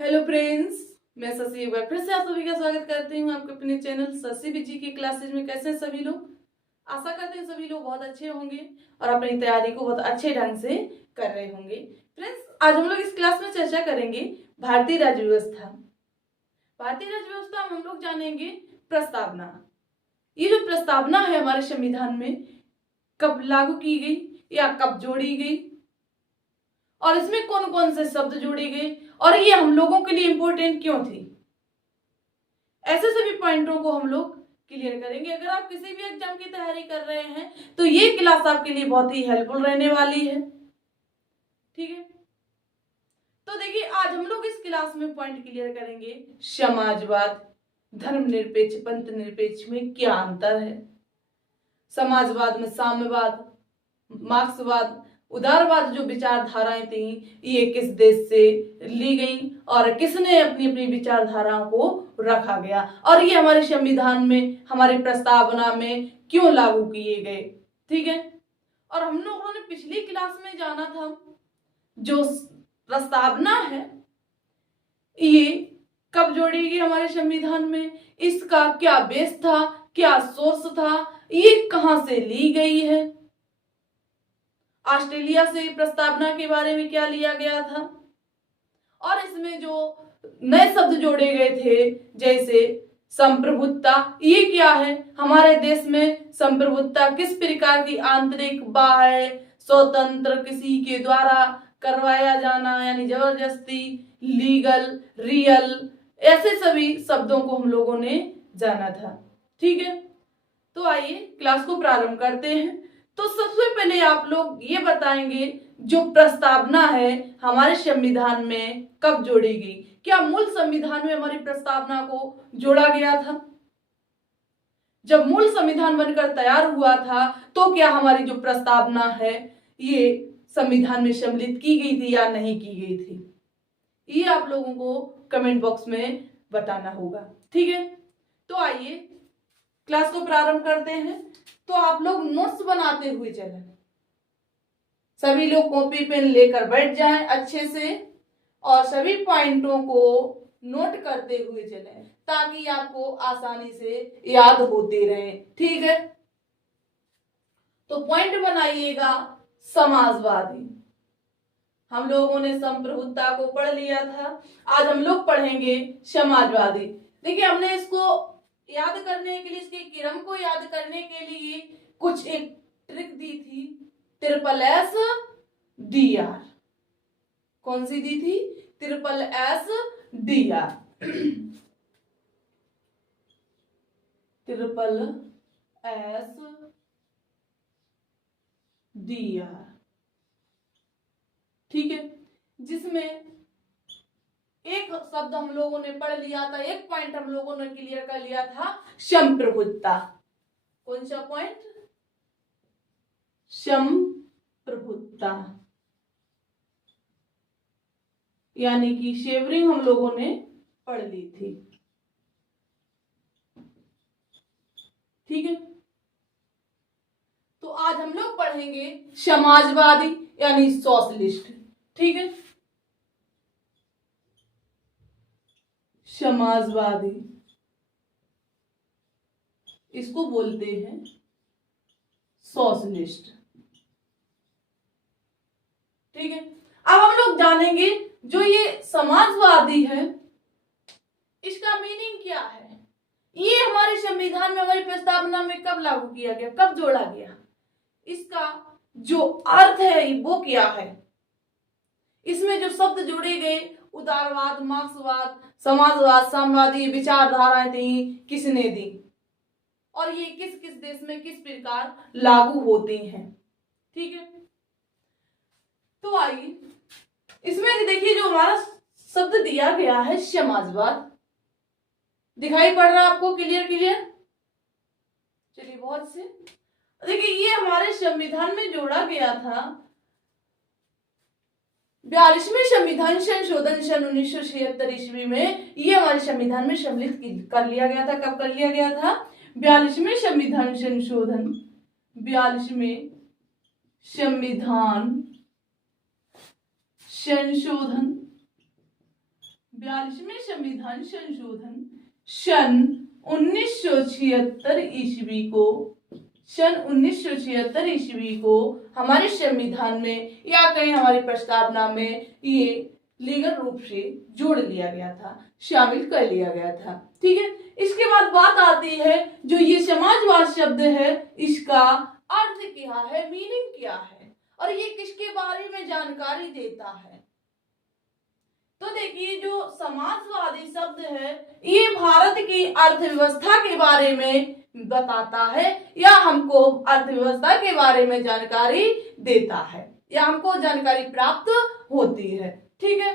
Hello friends, मैं शशि एक बार फिर से आप सभी का स्वागत करती हूँ आपके अपने चैनल शशि बीजी की क्लासेज में। कैसे हैं सभी लोग? आशा करते हैं सभी लोग बहुत अच्छे होंगे और अपनी तैयारी को बहुत अच्छे ढंग से कर रहे होंगे। फ्रेंड्स, आज हम लोग इस क्लास में चर्चा करेंगे भारतीय राज्य व्यवस्था। भारतीय राज्य व्यवस्था में हम लोग जानेंगे प्रस्तावना। ये जो प्रस्तावना है हमारे संविधान में कब लागू की गई या कब जोड़ी गई और इसमें कौन कौन से शब्द जोड़े गए और ये हम लोगों के लिए इंपॉर्टेंट क्यों थी, ऐसे सभी पॉइंटों को हम लोग क्लियर करेंगे। अगर आप किसी भी एग्जाम की तैयारी कर रहे हैं तो ये क्लास आपके लिए बहुत ही हेल्पफुल रहने वाली है। ठीक है, तो देखिए आज हम लोग इस क्लास में पॉइंट क्लियर करेंगे समाजवाद, धर्मनिरपेक्ष, पंथ निरपेक्ष में क्या अंतर है। समाजवाद में साम्यवाद, मार्क्सवाद, उदारवाद जो विचारधाराएं थी ये किस देश से ली गई और किसने अपनी अपनी विचारधाराओं को रखा गया और ये हमारे संविधान में, हमारे प्रस्तावना में क्यों लागू किए गए। ठीक है, और हम लोगों ने पिछली क्लास में जाना था जो प्रस्तावना है ये कब जोड़ी गई हमारे संविधान में, इसका क्या बेस था, क्या सोर्स था, ये कहां से ली गई है, ऑस्ट्रेलिया से प्रस्तावना के बारे में क्या लिया गया था और इसमें जो नए शब्द जोड़े गए थे जैसे संप्रभुता, ये क्या है, हमारे देश में संप्रभुता किस प्रकार की, आंतरिक, बाह्य, स्वतंत्र, किसी के द्वारा करवाया जाना यानी जबरदस्ती, लीगल, रियल, ऐसे सभी शब्दों को हम लोगों ने जाना था। ठीक है, तो आइए क्लास को प्रारंभ करते हैं। तो सबसे पहले आप लोग ये बताएंगे जो प्रस्तावना है हमारे संविधान में कब जोड़ी गई। क्या मूल संविधान में हमारी प्रस्तावना को जोड़ा गया था? जब मूल संविधान बनकर तैयार हुआ था तो क्या हमारी जो प्रस्तावना है ये संविधान में सम्मिलित की गई थी या नहीं की गई थी? ये आप लोगों को कमेंट बॉक्स में बताना होगा। ठीक है, तो आइए क्लास को प्रारंभ करते हैं। तो आप लोग नोट्स बनाते हुए चलें, सभी लोग कॉपी पेन लेकर बैठ जाएं अच्छे से और सभी पॉइंटों को नोट करते हुए चलें ताकि आपको आसानी से याद होते रहे। ठीक है, तो पॉइंट बनाइएगा समाजवादी। हम लोगों ने संप्रभुता को पढ़ लिया था, आज हम लोग पढ़ेंगे समाजवादी। देखिए हमने इसको याद करने के लिए, इसके क्रम को याद करने के लिए कुछ एक ट्रिक दी थी, ट्रिपल एस डी आर। कौन सी दी थी? Triple S D R. Triple S D R. ठीक है, जिसमें एक शब्द हम लोगों ने पढ़ लिया था, एक पॉइंट हम लोगों ने क्लियर कर लिया था, संप्रभुता। कौन सा पॉइंट? संप्रभुता, यानी कि शेवरिंग हम लोगों ने पढ़ ली थी। ठीक है, तो आज हम लोग पढ़ेंगे समाजवादी यानी सोशलिस्ट। ठीक है, समाजवादी इसको बोलते हैं सोशलिस्ट। ठीक है, अब हम लोग जानेंगे जो ये समाजवादी है इसका मीनिंग क्या है, ये हमारे संविधान में, हमारी प्रस्तावना में कब लागू किया गया, कब जोड़ा गया, इसका जो अर्थ है वो क्या है, इसमें जो शब्द जोड़े गए उदारवाद, मार्क्सवाद, समाजवाद, साम्यवादी विचारधाराएं थी किसने दी और ये किस किस देश में किस प्रकार लागू होते हैं। ठीक है, तो आइए इसमें देखिए जो हमारा शब्द दिया गया है समाजवाद, दिखाई पड़ रहा है आपको? क्लियर क्लियर, चलिए बहुत से। देखिए ये हमारे संविधान में जोड़ा गया था 42वें संविधान संशोधन सन 1976 ईस्वी में, ये हमारे संविधान में सम्मिलित कर लिया गया था। कब कर लिया गया था? 42वें संविधान संशोधन, 42वें संविधान संशोधन 42वें संविधान संशोधन सन 1976 ईस्वी को हमारे संविधान में या कहीं हमारी प्रस्तावना में ये लीगल रूप से जोड़ लिया गया था, शामिल कर लिया गया था। ठीक है, इसके बाद बात आती है जो ये समाजवाद शब्द है इसका अर्थ क्या है, मीनिंग क्या है और ये किसके बारे में जानकारी देता है। तो देखिए जो समाजवादी शब्द है ये भारत की अर्थव्यवस्था के बारे में बताता है या हमको अर्थव्यवस्था के बारे में जानकारी देता है या हमको जानकारी प्राप्त होती है। ठीक है,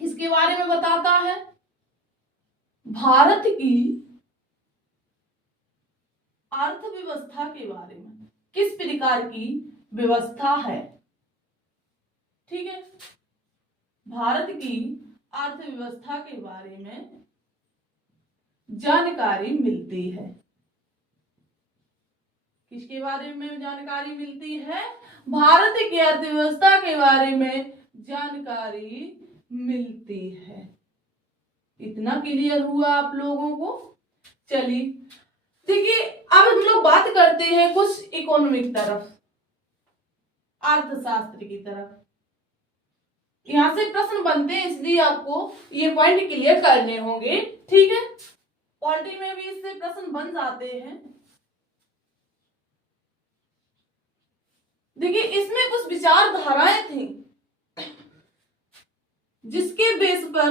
किसके बारे में बताता है, भारत की अर्थव्यवस्था के बारे में, किस प्रकार की व्यवस्था है। ठीक है, भारत की अर्थव्यवस्था के बारे में जानकारी मिलती है। किसके बारे में जानकारी मिलती है, भारत की अर्थव्यवस्था के बारे में जानकारी मिलती है। इतना क्लियर हुआ आप लोगों को। चलिए देखिए अब हम लोग बात करते हैं कुछ इकोनॉमिक तरफ, अर्थशास्त्र की तरफ। यहां से प्रश्न बनते हैं इसलिए आपको ये पॉइंट क्लियर करने होंगे। ठीक है, पॉलिटी में भी इससे प्रश्न बन जाते हैं। देखिए इसमें कुछ विचारधाराएं थी जिसके बेस पर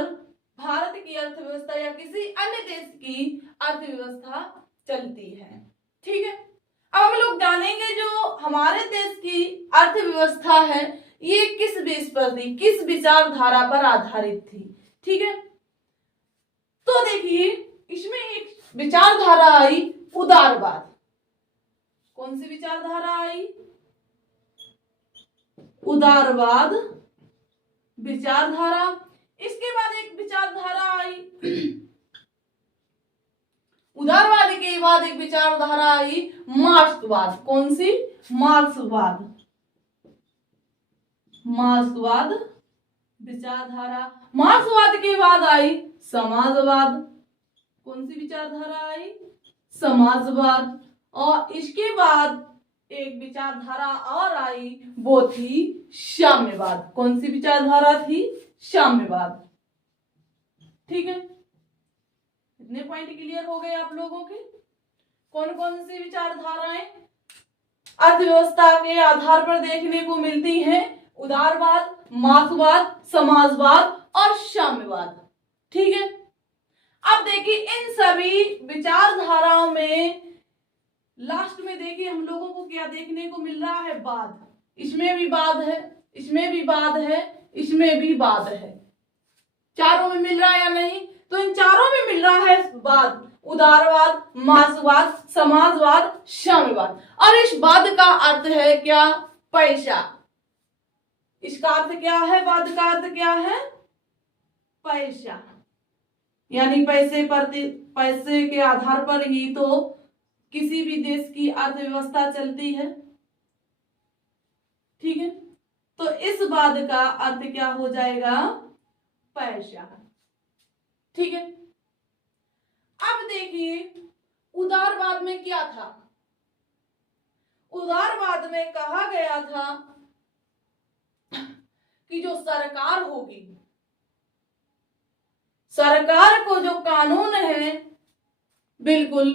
भारत की अर्थव्यवस्था या किसी अन्य देश की अर्थव्यवस्था चलती है। ठीक है, अब हम लोग जानेंगे जो हमारे देश की अर्थव्यवस्था है ये किस बेस पर थी, किस विचारधारा पर आधारित थी। ठीक है, तो देखिए इसमें एक विचारधारा आई उदारवाद। कौन सी विचारधारा आई, उदारवाद विचारधारा। इसके बाद एक विचारधारा आई उदारवाद के बाद एक विचारधारा आई मार्क्सवाद। कौन सी, मार्क्सवाद, मार्क्सवाद विचारधारा। मार्क्सवाद के बाद आई समाजवाद। कौन सी विचारधारा आई, समाजवाद। और इसके बाद एक विचारधारा और आई वो थी साम्यवाद। कौन सी विचारधारा थी, साम्यवाद। ठीक है, इतने पॉइंट क्लियर हो गए आप लोगों के। कौन कौन सी विचारधाराएं अर्थव्यवस्था के आधार पर देखने को मिलती हैं, उदारवाद, मार्क्सवाद, समाजवाद और साम्यवाद। ठीक है, अब देखिए इन सभी विचारधाराओं में लास्ट में देखिए हम लोगों को क्या देखने को मिल रहा है, वाद। इसमें भी वाद है, इसमें भी वाद है, इसमें भी वाद है। चारों में मिल रहा है या नहीं, तो इन चारों में मिल रहा है वाद, उदारवाद, मार्क्सवाद, समाजवाद, साम्यवाद। और इस वाद का अर्थ है क्या, पैसा। इसका अर्थ क्या है, वाद का अर्थ क्या है, पैसा। यानी पैसे के आधार पर ही तो किसी भी देश की अर्थव्यवस्था चलती है। ठीक है, तो इस वाद का अर्थ क्या हो जाएगा, पैसा। ठीक है, अब देखिए उदारवाद में क्या था, उदारवाद में कहा गया था कि जो सरकार होगी, सरकार को जो कानून है बिल्कुल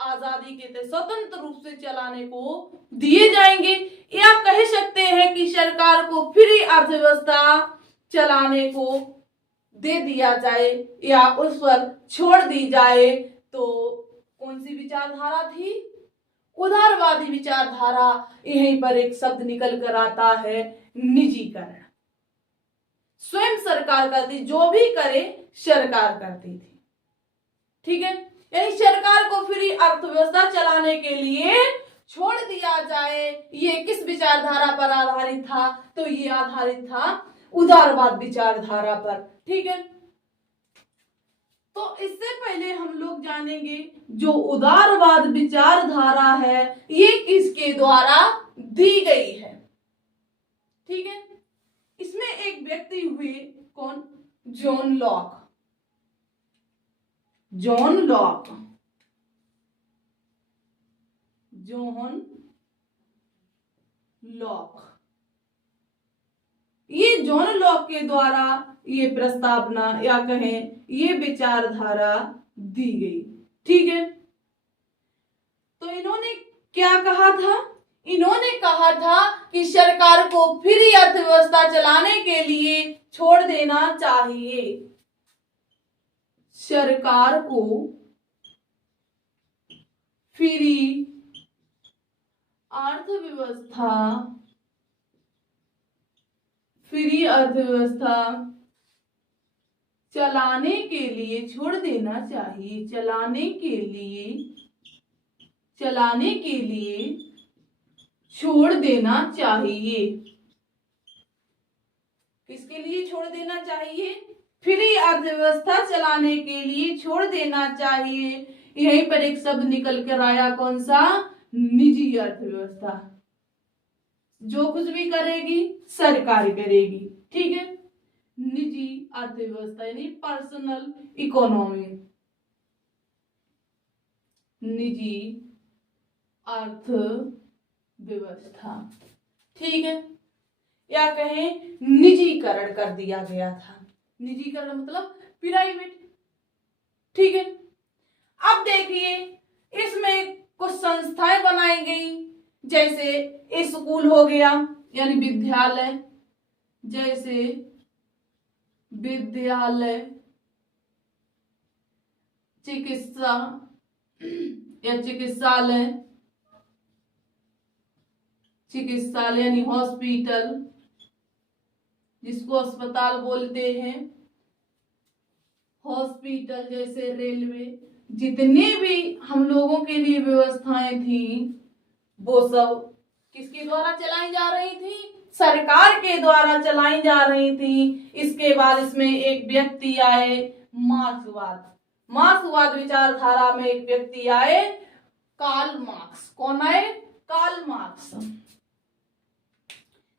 आजादी के तहत स्वतंत्र रूप से चलाने को दिए जाएंगे, या कह सकते हैं कि सरकार को फ्री अर्थव्यवस्था चलाने को दे दिया जाए या उस पर छोड़ दी जाए। तो कौन सी विचारधारा थी, उदारवादी विचारधारा। यहीं पर एक शब्द निकल कर आता है, निजीकरण। स्वयं सरकार करती, जो भी करे सरकार करती थी। ठीक है, यानी सरकार को फ्री अर्थव्यवस्था चलाने के लिए छोड़ दिया जाए। ये किस विचारधारा पर आधारित था, तो ये आधारित था उदारवाद विचारधारा पर। ठीक है, तो इससे पहले हम लोग जानेंगे जो उदारवाद विचारधारा है ये किसके द्वारा दी गई है। ठीक है, इसमें एक व्यक्ति हुए, कौन, John Locke. John Locke, John Locke, ये जॉन लॉक के द्वारा ये प्रस्तावना या कहें ये विचारधारा दी गई। ठीक है, तो इन्होंने क्या कहा था? इन्होंने कहा था कि सरकार को फ्री अर्थव्यवस्था चलाने के लिए छोड़ देना चाहिए। सरकार को फ्री अर्थव्यवस्था, फ्री अर्थव्यवस्था चलाने के लिए छोड़ देना चाहिए। चलाने के लिए छोड़ देना चाहिए। किसके लिए छोड़ देना चाहिए? फ्री अर्थव्यवस्था चलाने के लिए छोड़ देना चाहिए। यहीं पर एक शब्द निकल कर आया, कौन सा? निजी अर्थव्यवस्था। जो कुछ भी करेगी सरकार करेगी। ठीक है, निजी अर्थव्यवस्था यानी पर्सनल इकोनॉमी, निजी अर्थव्यवस्था। ठीक है, या कहें निजीकरण कर दिया गया था। निजीकरण मतलब प्राइवेट। ठीक है, अब देखिए इसमें कुछ संस्थाएं बनाई गई, जैसे स्कूल हो गया यानी विद्यालय, जैसे विद्यालय, चिकित्सा या चिकित्सालय, चिकित्सालय यानी हॉस्पिटल, जिसको अस्पताल बोलते हैं, हॉस्पिटल, जैसे रेलवे, जितने भी हम लोगों के लिए व्यवस्थाएं थी वो सब किसके द्वारा चलाई जा रही थी? सरकार के द्वारा चलाई जा रही थी। इसके बाद इसमें एक व्यक्ति आए, मार्क्सवाद। मार्क्सवाद विचारधारा में एक व्यक्ति आए, कार्ल मार्क्स। कौन आए? Karl Marx.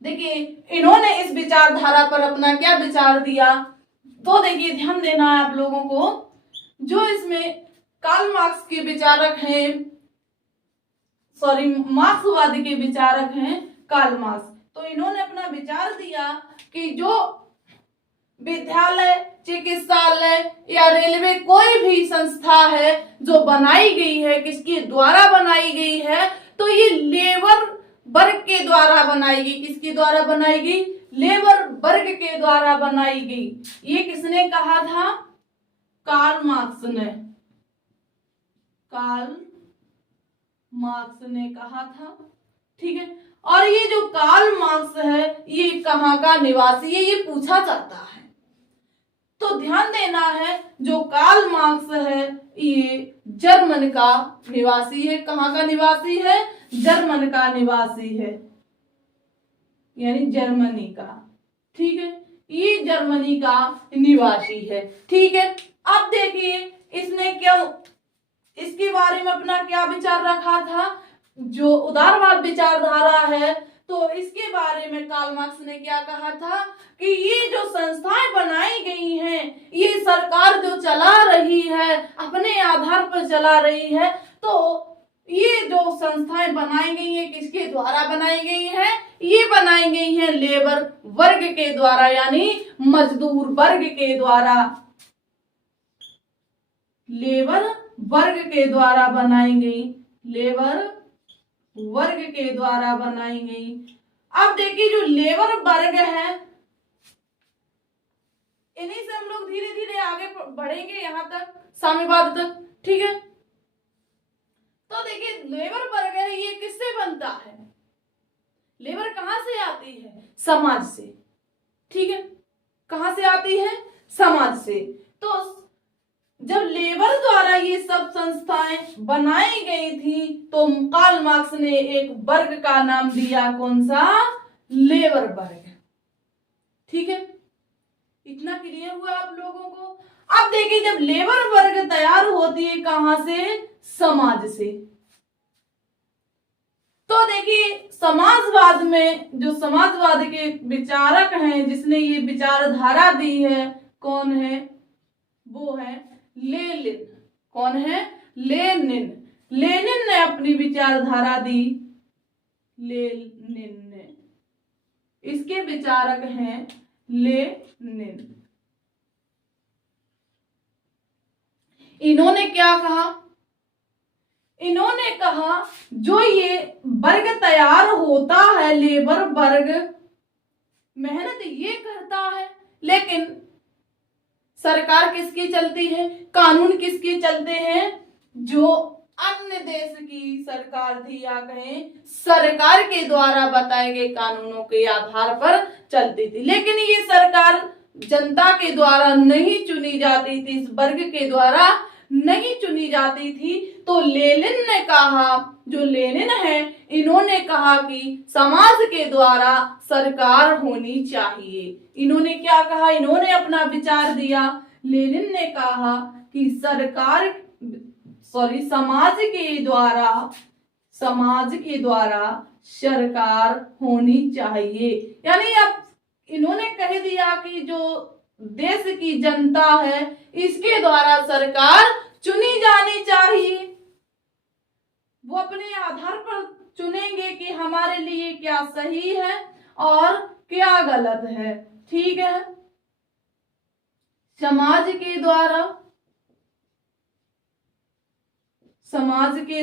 देखिए इन्होंने इस विचारधारा पर अपना क्या विचार दिया, तो देखिए ध्यान देना है आप लोगों को। जो इसमें कार्ल मार्क्स के विचारक हैं, मार्क्सवादी के विचारक हैं कार्ल मार्क्स, तो इन्होंने अपना विचार दिया कि जो विद्यालय, चिकित्सालय या रेलवे कोई भी संस्था है जो बनाई गई है, किसके द्वारा बनाई गई है, तो ये लेबर वर्ग के द्वारा बनाई गई। किसके द्वारा बनाई गई? लेबर वर्ग के द्वारा बनाई गई। ये किसने कहा था? कार्ल मार्क्स ने। कार्ल मार्क्स ने कहा था। ठीक है, और ये जो कार्ल मार्क्स है ये कहाँ का निवासी है, ये पूछा जाता है। तो ध्यान देना है, जो कार्ल मार्क्स है ये जर्मन का निवासी है। कहाँ का निवासी है? जर्मन का निवासी है, यानी जर्मनी का। ठीक है, ये जर्मनी का निवासी है। ठीक है, अब देखिए इसने क्यों इसके बारे में अपना क्या विचार रखा था? जो उदारवाद विचारधारा है, तो इसके बारे में कार्ल मार्क्स ने क्या कहा था कि ये जो संस्थाएं बनाई गई हैं, ये सरकार जो चला रही है, अपने आधार पर चला रही है। तो ये जो संस्थाएं बनाई गई हैं किसके द्वारा बनाई गई हैं? ये बनाई गई हैं लेबर वर्ग के द्वारा, यानी मजदूर वर्ग के द्वारा। लेबर वर्ग के द्वारा बनाई गई, लेबर वर्ग के द्वारा बनाई गई। अब देखिए जो लेबर वर्ग है, इन्हीं से हम लोग धीरे धीरे आगे बढ़ेंगे यहां तक, साम्यवाद तक। ठीक है, तो देखिए लेबर वर्ग है ये किससे बनता है? लेबर कहां से आती है? समाज से। ठीक है, कहां से आती है? समाज से। तो जब लेबर द्वारा ये सब संस्थाएं बनाई गई थी, तो कार्ल मार्क्स ने एक वर्ग का नाम दिया, कौन सा? लेबर वर्ग। ठीक है, इतना क्लियर हुआ आप लोगों को? अब देखिए जब लेबर वर्ग तैयार होती है कहां से? समाज से। तो देखिए समाजवाद में जो समाजवाद के विचारक हैं, जिसने ये विचारधारा दी है, कौन है? वो है लेनिन। कौन है? लेनिन। लेनिन ने अपनी विचारधारा दी। लेनिन ने, इसके विचारक हैं लेनिन। इन्होंने क्या कहा? इन्होंने कहा जो ये वर्ग तैयार होता है, लेबर वर्ग मेहनत ये करता है, लेकिन सरकार किसकी चलती है? कानून किसके चलते हैं? जो अन्य देश की सरकार थी, या कहें सरकार के द्वारा बताए गए कानूनों के आधार पर चलती थी। लेकिन ये सरकार जनता के द्वारा नहीं चुनी जाती थी, इस वर्ग के द्वारा नहीं चुनी जाती थी। तो लेनिन ने कहा, जो लेनिन है, इन्होंने कहा कि समाज के द्वारा सरकार होनी चाहिए। इन्होंने क्या कहा? इन्होंने अपना विचार दिया। लेनिन ने कहा कि समाज के द्वारा सरकार होनी चाहिए। यानी अब इन्होंने कह दिया कि जो देश की जनता है, इसके द्वारा सरकार चुनी जानी चाहिए। वो अपने आधार पर चुनेंगे कि हमारे लिए क्या सही है और क्या गलत है। ठीक है? समाज के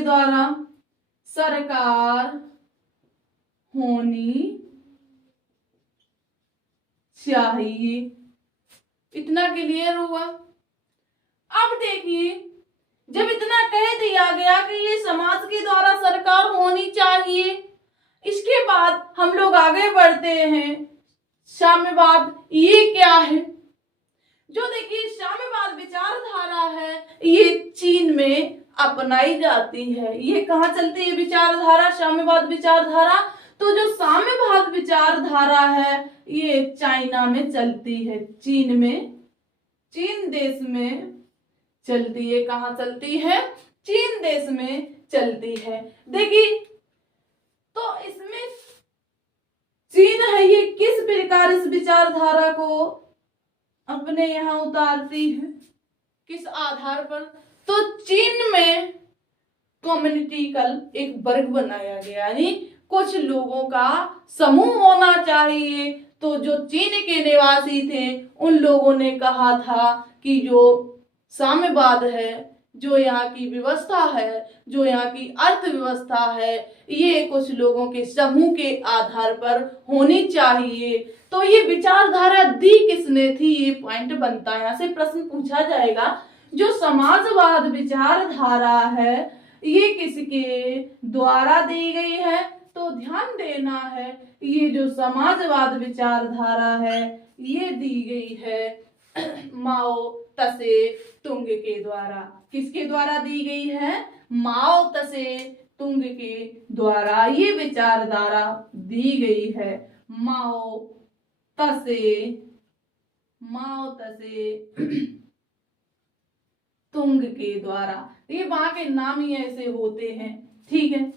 द्वारा सरकार होनी चाहिए। इतना क्लियर हुआ? अब देखिए, जब इतना कह दिया गया कि ये समाज के द्वारा सरकार होनी चाहिए, इसके बाद हम लोग आगे बढ़ते हैं। साम्यवाद ये क्या है? जो देखिए साम्यवाद विचारधारा है, ये चीन में अपनाई जाती है। ये कहाँ चलती है विचारधारा? साम्यवाद विचारधारा। तो जो साम्यवाद विचारधारा है, ये चाइना में चलती है, चीन देश में चलती है। कहाँ चलती है? चीन देश में चलती है। देखिए, तो इसमें चीन है, ये किस प्रकार इस विचारधारा को अपने यहाँ उतारती है, किस आधार पर? तो चीन में कम्युनिटिकल एक वर्ग बनाया गया, यानी कुछ लोगों का समूह होना चाहिए। तो जो चीन के निवासी थे, उन लोगों ने कहा था कि जो साम्यवाद है, जो यहाँ की व्यवस्था है, जो यहाँ की अर्थव्यवस्था है, ये कुछ लोगों के समूह के आधार पर होनी चाहिए। तो ये विचारधारा दी किसने थी? ये पॉइंट बनता है, यहाँ से प्रश्न पूछा जाएगा। जो समाजवाद विचारधारा है, ये किसके द्वारा दी गई है? तो ध्यान देना है, ये जो समाजवाद विचारधारा है, ये दी गई है माओ तसे तुंग के द्वारा। किसके द्वारा दी गई है? माओ तसे तुंग के द्वारा ये विचारधारा दी गई है। माओ तसे तुंग के द्वारा। ये वहां के नाम ही ऐसे होते हैं। ठीक है,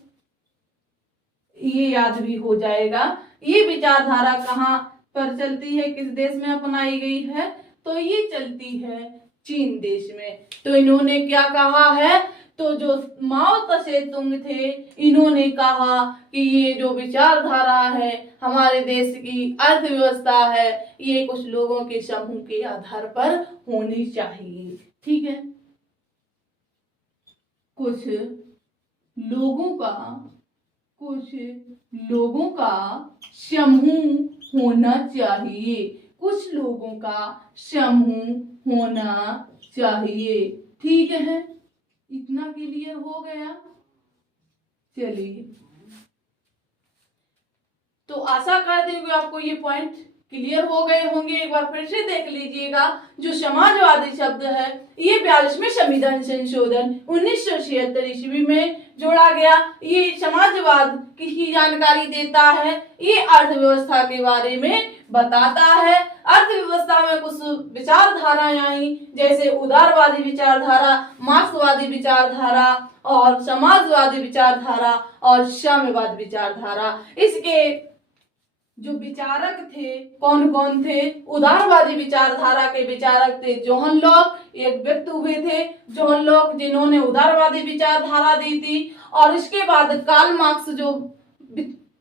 ये याद भी हो जाएगा। ये विचारधारा कहाँ पर चलती है, किस देश में अपनाई गई है? तो ये चलती है चीन देश में। तो इन्होंने क्या कहा है? तो जो माओ तसे तुंग थे, इन्होंने कहा कि ये जो विचारधारा है, हमारे देश की अर्थव्यवस्था है, ये कुछ लोगों के समूह के आधार पर होनी चाहिए। ठीक है, कुछ लोगों का समूह होना चाहिए। कुछ लोगों का समूह होना चाहिए। ठीक है, इतना क्लियर हो गया? चलिए, तो आशा करती हूँ कि आपको ये पॉइंट क्लियर हो गए होंगे। एक बार फिर से देख लीजिएगा। जो समाजवादी शब्द है, ये 42वें संविधान संशोधन 1976 ईस्वी में जोड़ा गया। ये समाजवाद की जानकारी देता है, ये अर्थव्यवस्था के बारे में बताता है। अर्थव्यवस्था में कुछ विचारधाराएं आई, जैसे उदारवादी विचारधारा, मार्क्सवादी विचारधारा और समाजवादी विचारधारा और साम्यवाद विचारधारा। इसके जो विचारक थे कौन कौन थे? उदारवादी विचारधारा के विचारक थे जोहन लॉक, एक व्यक्ति हुए थे जोहन लॉक जिन्होंने उदारवादी विचारधारा दी थी। और इसके बाद कार्ल मार्क्स जो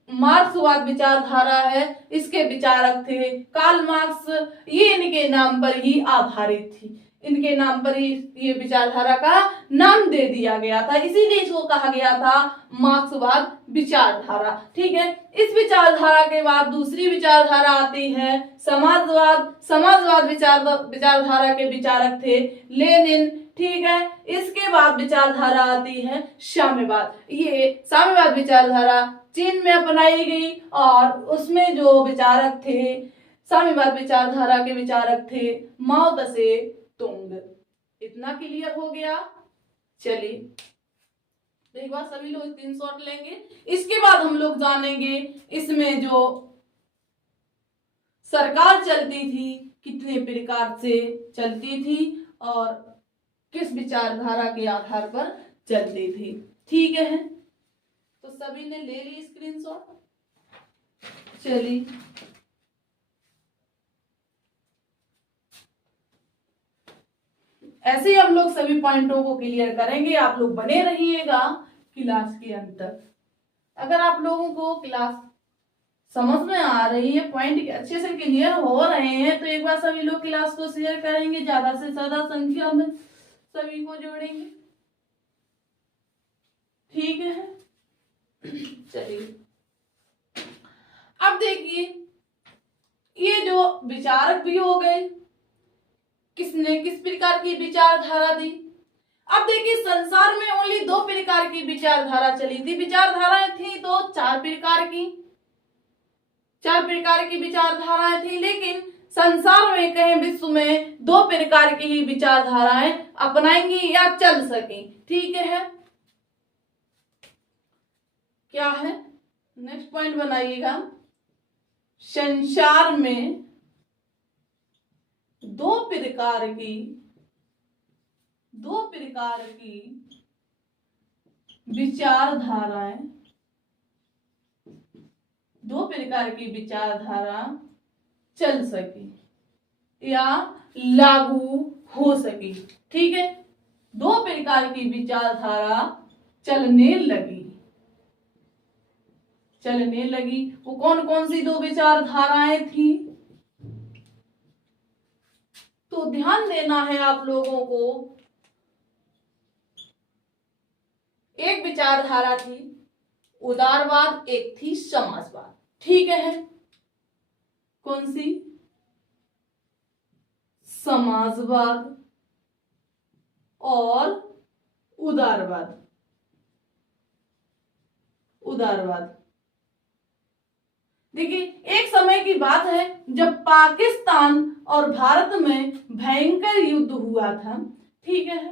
मार्क्सवाद विचारधारा है इसके विचारक थे कार्ल मार्क्स। ये इनके नाम पर ही आधारित थी, इनके नाम पर ही ये विचारधारा का नाम दे दिया गया था, इसीलिए इसको कहा गया था मार्क्सवाद विचारधारा। ठीक है, इस विचारधारा के बाद दूसरी विचारधारा आती है समाजवाद। समाजवाद विचारधारा के विचारक थे लेनिन। ठीक है, इसके बाद विचारधारा आती है साम्यवाद। ये साम्यवाद विचारधारा चीन में अपनाई गई और उसमें जो विचारक थे साम्यवाद विचारधारा के विचारक थे माओ त्से तुंग। इतना क्लियर हो गया। चलिए तो एक बार सभी लोग स्क्रीनशॉट लेंगे। इसके बाद हम लोग जानेंगे इसमें जो सरकार चलती थी कितने प्रकार से चलती थी और किस विचारधारा के आधार पर चलती थी। ठीक है, तो सभी ने ले ली स्क्रीनशॉट। चलिए ऐसे ही हम लोग सभी पॉइंटों को क्लियर करेंगे। आप लोग बने रहिएगा क्लास के अंत तक। अगर आप लोगों को क्लास समझ में आ रही है, पॉइंट अच्छे से क्लियर हो रहे हैं, तो एक बार सभी लोग क्लास को शेयर करेंगे, ज्यादा से ज्यादा संख्या में सभी को जोड़ेंगे। ठीक है, चलिए अब देखिए ये जो विचारक भी हो गए, किसने किस प्रकार की विचारधारा दी। अब देखिए संसार में ओनली 2 प्रकार की विचारधारा चली थी। विचारधाराएं थी तो 4 प्रकार की, 4 प्रकार की विचारधाराएं थी, लेकिन संसार में कहीं विश्व में 2 प्रकार की ही विचारधाराएं अपनाएंगी या चल सके। ठीक है, क्या है? नेक्स्ट पॉइंट बनाइएगा। संसार में 2 प्रकार की विचारधाराएं, 2 प्रकार की विचारधारा चल सकी या लागू हो सकी। ठीक है, 2 प्रकार की विचारधारा चलने लगी। वो कौन कौन सी 2 विचारधाराएं थी? तो ध्यान देना है आप लोगों को। एक विचारधारा थी उदारवाद, एक थी समाजवाद। ठीक है, कौन सी? समाजवाद और उदारवाद। देखिए एक समय की बात है जब पाकिस्तान और भारत में भयंकर युद्ध हुआ था। ठीक है,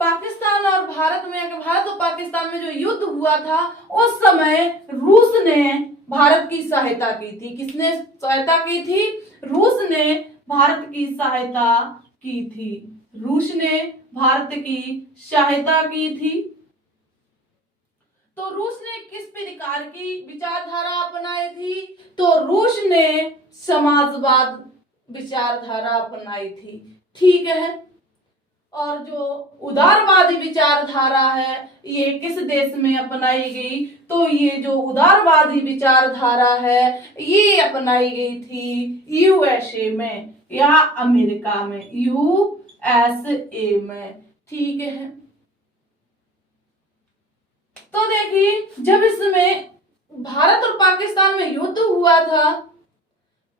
पाकिस्तान और भारत में, भारत और पाकिस्तान में जो युद्ध हुआ था उस समय रूस ने भारत की सहायता की थी। किसने सहायता की थी? रूस ने भारत की सहायता की थी। रूस ने भारत की सहायता की थी। तो रूस ने किस प्रकार की विचारधारा अपनाई थी? तो रूस ने समाजवाद विचारधारा अपनाई थी। ठीक है, और जो उदारवादी विचारधारा है ये किस देश में अपनाई गई? तो ये जो उदारवादी विचारधारा है ये अपनाई गई थी यूएसए में या अमेरिका में, यूएसए में। ठीक है, तो देखिए जब इसमें भारत और पाकिस्तान में युद्ध हुआ था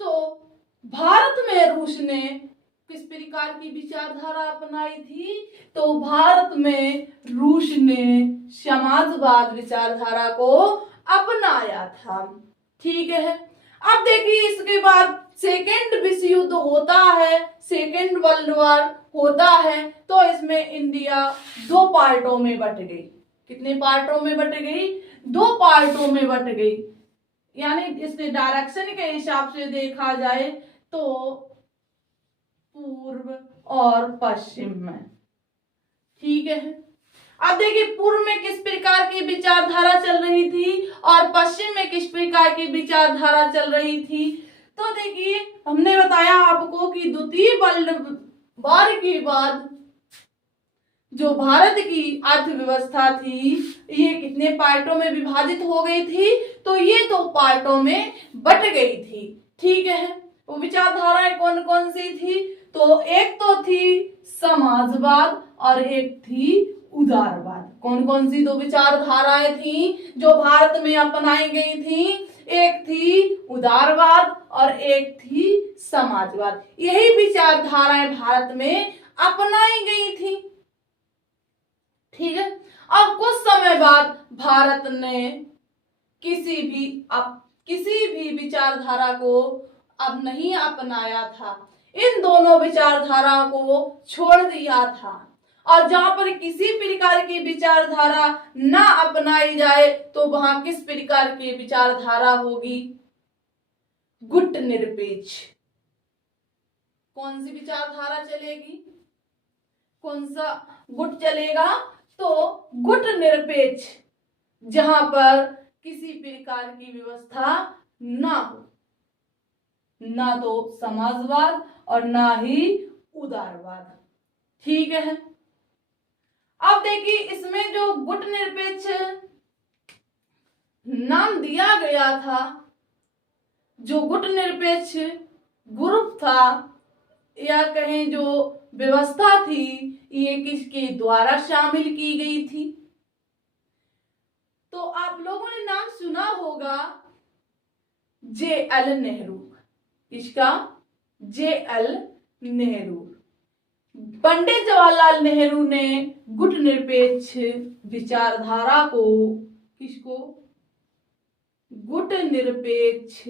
तो भारत में रूस ने किस प्रकार की विचारधारा अपनाई थी? तो भारत में रूस ने समाजवाद विचारधारा को अपनाया था। ठीक है, अब देखिए इसके बाद सेकेंड विश्व युद्ध होता है, सेकेंड वर्ल्ड वॉर होता है, तो इसमें इंडिया 2 पार्टों में बट गई। कितने पार्टों में बट गई? 2 पार्टों में बट गई। यानी इसके डायरेक्शन के हिसाब से देखा जाए तो पूर्व और पश्चिम में। ठीक है, अब देखिए पूर्व में किस प्रकार की विचारधारा चल रही थी और पश्चिम में किस प्रकार की विचारधारा चल रही थी। तो देखिए हमने बताया आपको कि द्वितीय वर्ल्ड वार के बाद जो भारत की अर्थव्यवस्था थी ये कितने पार्टों में विभाजित हो गई थी, तो ये 2 पार्टों में बट गई थी। ठीक है, वो विचारधाराएं कौन कौन सी थी, तो एक तो थी समाजवाद और एक थी उदारवाद। कौन कौन सी 2 विचारधाराएं थी जो भारत में अपनाई गई थी, एक थी उदारवाद और एक थी समाजवाद। यही विचारधाराएं भारत में अपनाई गई थी। ठीक है, अब कुछ समय बाद भारत ने किसी भी विचारधारा को अब नहीं अपनाया था, इन दोनों विचारधारा को छोड़ दिया था। और जहां पर किसी प्रकार की विचारधारा ना अपनाई जाए तो वहां किस प्रकार की विचारधारा होगी, गुट निरपेक्ष। कौन सी विचारधारा चलेगी, कौन सा गुट चलेगा, तो गुट निरपेक्ष, जहां पर किसी प्रकार की व्यवस्था ना हो, ना तो समाजवाद और ना ही उदारवाद। ठीक है, अब देखिए इसमें जो गुट निरपेक्ष नाम दिया गया था, जो गुट निरपेक्ष ग्रुप था या कहें जो व्यवस्था थी, ये किसके द्वारा शामिल की गई थी, तो आप लोगों ने नाम सुना होगा JL नेहरू। इसका JL नेहरू। पंडित जवाहरलाल नेहरू ने गुट निरपेक्ष विचारधारा को, किसको, गुट निरपेक्ष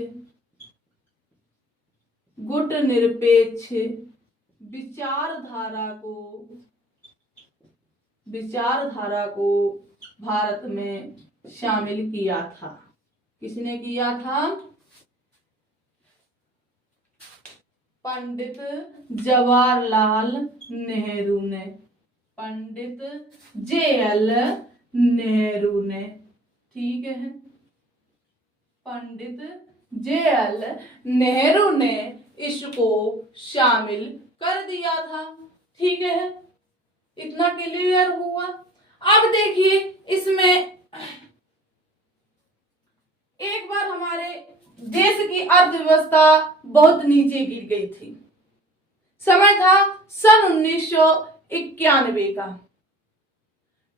विचारधारा को भारत में शामिल किया था। किसने किया था, पंडित जवाहरलाल नेहरू ने, पंडित JL नेहरू ने। ठीक है, पंडित JL नेहरू ने इसको शामिल कर दिया था। ठीक है, इतना क्लियर हुआ। अब देखिए इसमें एक बार हमारे देश की अर्थव्यवस्था बहुत नीचे गिर गई थी। समय था सन 1991 का।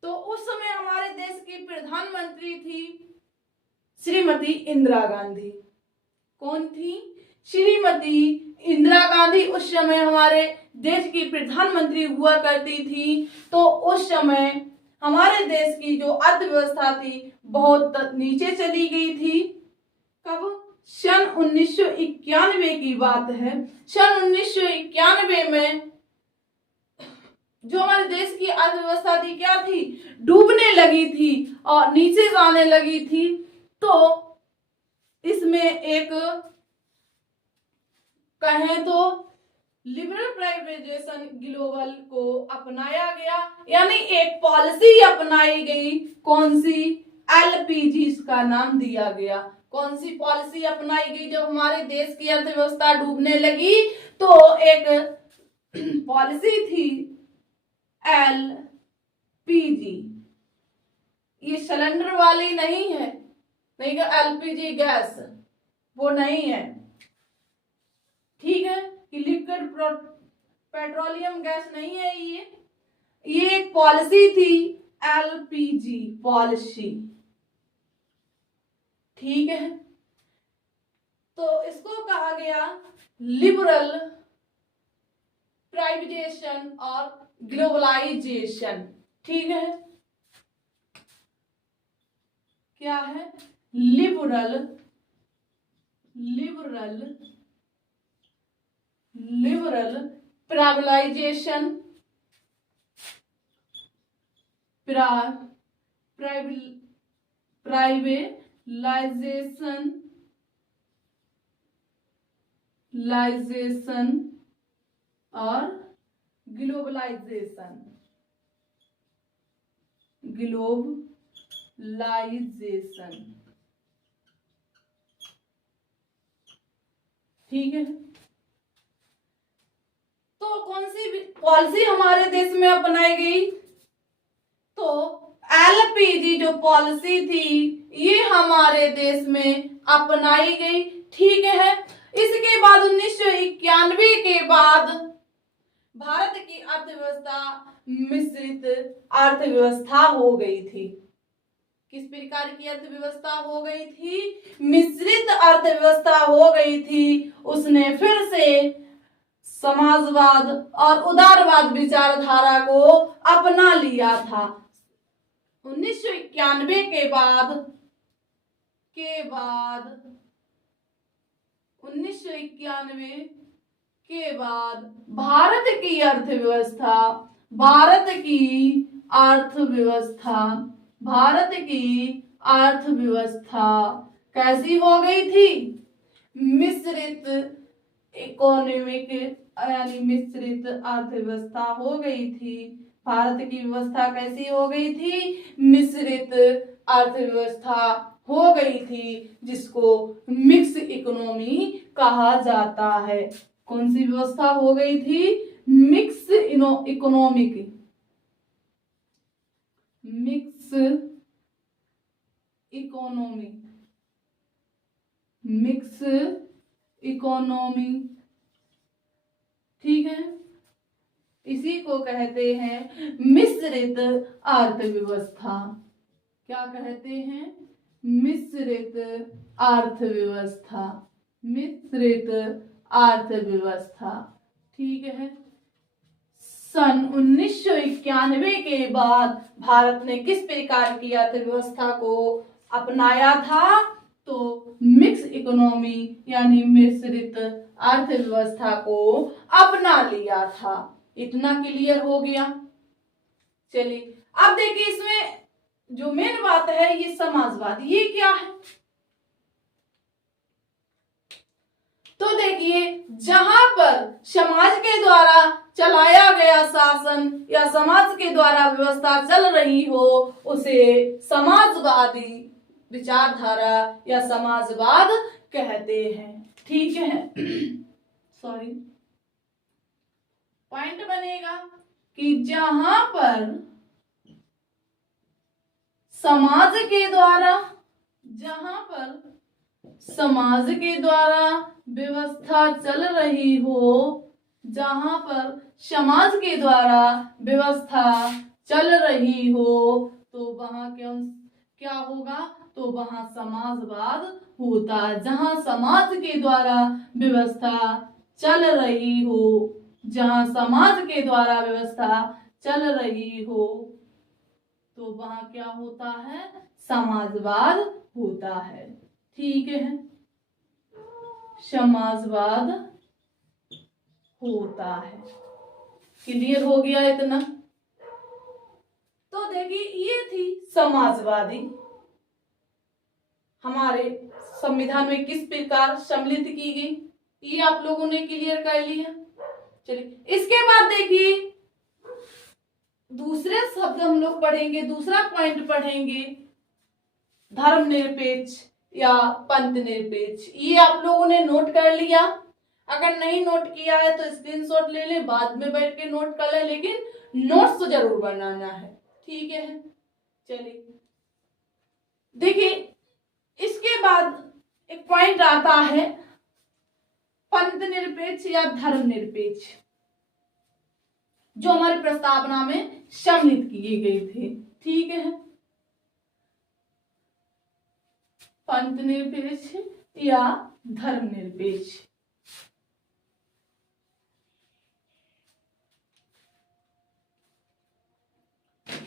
तो उस समय हमारे देश की प्रधानमंत्री थी श्रीमती इंदिरा गांधी। कौन थी, श्रीमती इंदिरा गांधी उस समय हमारे देश की प्रधानमंत्री हुआ करती थी। तो उस समय हमारे देश की जो अर्थव्यवस्था थी बहुत नीचे चली गई थी। कब, सन 1991 की बात है। सन 1991 में जो हमारे देश की अर्थव्यवस्था थी क्या थी, डूबने लगी थी और नीचे जाने लगी थी। तो इसमें एक कहें तो लिबरल प्राइवेटाइजेशन ग्लोबल को अपनाया गया, यानी एक पॉलिसी अपनाई गई। कौन सी, LPG इसका नाम दिया गया। कौन सी पॉलिसी अपनाई गई जब हमारे देश की अर्थव्यवस्था डूबने लगी, तो एक पॉलिसी थी LPG। ये सिलेंडर वाली नहीं है, नहीं है LPG गैस, वो नहीं है। ठीक है, कि लिक्विड पेट्रोलियम गैस नहीं है ये एक पॉलिसी थी, LPG पॉलिसी। ठीक है, तो इसको कहा गया लिबरल प्राइवेटाइजेशन और ग्लोबलाइजेशन। ठीक है, क्या है, लिबरल प्राइवेटाइजेशन, प्राइवेलाइजेशन और ग्लोबलाइजेशन। ग्लोबलाइजेशन। ठीक है, तो कौन सी पॉलिसी हमारे देश में अपनाई गई? तो एलपीजी जो पॉलिसी थी ये हमारे देश में अपनाई गई। ठीक है, इसके बाद 1991 के बाद भारत की अर्थव्यवस्था मिश्रित अर्थव्यवस्था हो गई थी। किस प्रकार की अर्थव्यवस्था हो गई थी? मिश्रित अर्थव्यवस्था हो गई थी। उसने फिर से समाजवाद और उदारवाद विचारधारा को अपना लिया था। 1991 के बाद 1991 के बाद भारत की अर्थव्यवस्था कैसी हो गई थी? मिश्रित इकोनॉमिक यानी मिश्रित अर्थव्यवस्था हो गई थी। भारत की व्यवस्था कैसी हो गई थी? मिश्रित अर्थव्यवस्था हो गई थी, जिसको मिक्स इकोनॉमी कहा जाता है। कौन सी व्यवस्था हो गई थी? Mix economic, mix economy, mix economy. ठीक है, इसी को कहते हैं मिश्रित अर्थव्यवस्था। क्या कहते हैं? मिश्रित अर्थव्यवस्था, मिश्रित अर्थव्यवस्था। ठीक है, सन 1991 के बाद भारत ने किस प्रकार की अर्थव्यवस्था को अपनाया था? तो मिक्स इकोनॉमी यानी मिश्रित अर्थव्यवस्था को अपना लिया था। इतना क्लियर हो गया। चलिए अब देखिए, इसमें जो मेन बात है ये समाजवाद, ये क्या है? तो देखिए, जहां पर समाज के द्वारा चलाया गया शासन या समाज के द्वारा व्यवस्था चल रही हो उसे समाजवादी विचारधारा या समाजवाद कहते हैं। ठीक है, सॉरी, पॉइंट बनेगा कि जहां पर समाज के द्वारा व्यवस्था चल रही हो, जहां पर समाज के द्वारा व्यवस्था चल रही हो तो वहां क्या होगा? तो वहां समाजवाद होता। जहां समाज के द्वारा व्यवस्था चल रही हो, जहां समाज के द्वारा व्यवस्था चल रही हो तो वहां क्या होता है? समाजवाद होता है। ठीक है, समाजवाद होता है। क्लियर हो गया इतना? तो देखिए, ये थी समाजवादी, हमारे संविधान में किस प्रकार सम्मिलित की गई, ये आप लोगों ने क्लियर कर लिया। चलिए इसके बाद देखिए, दूसरे शब्द हम लोग पढ़ेंगे, दूसरा पॉइंट पढ़ेंगे, धर्मनिरपेक्ष या पंथ निरपेक्ष। ये आप लोगों ने नोट कर लिया। अगर नहीं नोट किया है तो स्क्रीनशॉट ले लें, बाद में बैठ के नोट कर लें, लेकिन नोट्स तो जरूर बनाना है। ठीक है, चलिए देखिए, इसके बाद एक पॉइंट आता है पंथ निरपेक्ष या धर्म निरपेक्ष, जो हमारी प्रस्तावना में सम्मिलित किए गए थे। ठीक है, पंथ निरपेक्ष या धर्म निरपेक्ष।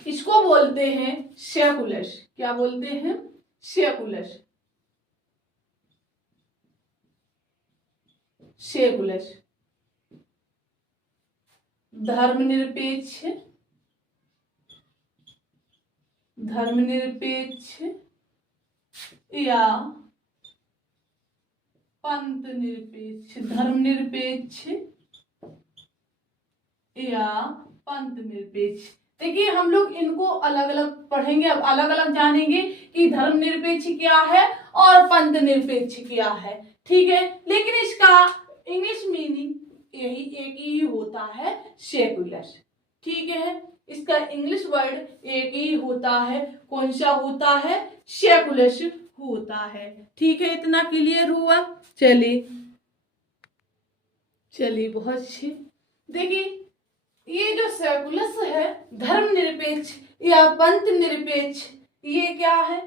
इसको बोलते हैं सेकुलर। क्या बोलते हैं? Secular, secular. धर्मनिरपेक्ष, धर्मनिरपेक्ष या पंथ निरपेक्ष, धर्मनिरपेक्ष या पंथ निरपेक्ष। देखिए हम लोग इनको अलग अलग पढ़ेंगे, अब अलग अलग जानेंगे कि धर्मनिरपेक्ष क्या है और पंथ निरपेक्ष क्या है। ठीक है, लेकिन इसका इंग्लिश मीनिंग यही एक ही होता है, सेकुलर। ठीक है, इसका इंग्लिश वर्ड एक ही होता है, कौन सा होता है, सेकुलर होता है। ठीक है, इतना क्लियर हुआ। चलिए बहुत अच्छे। देखिए ये जो सेकुलर है, धर्मनिरपेक्ष या पंथ निरपेक्ष, ये क्या है,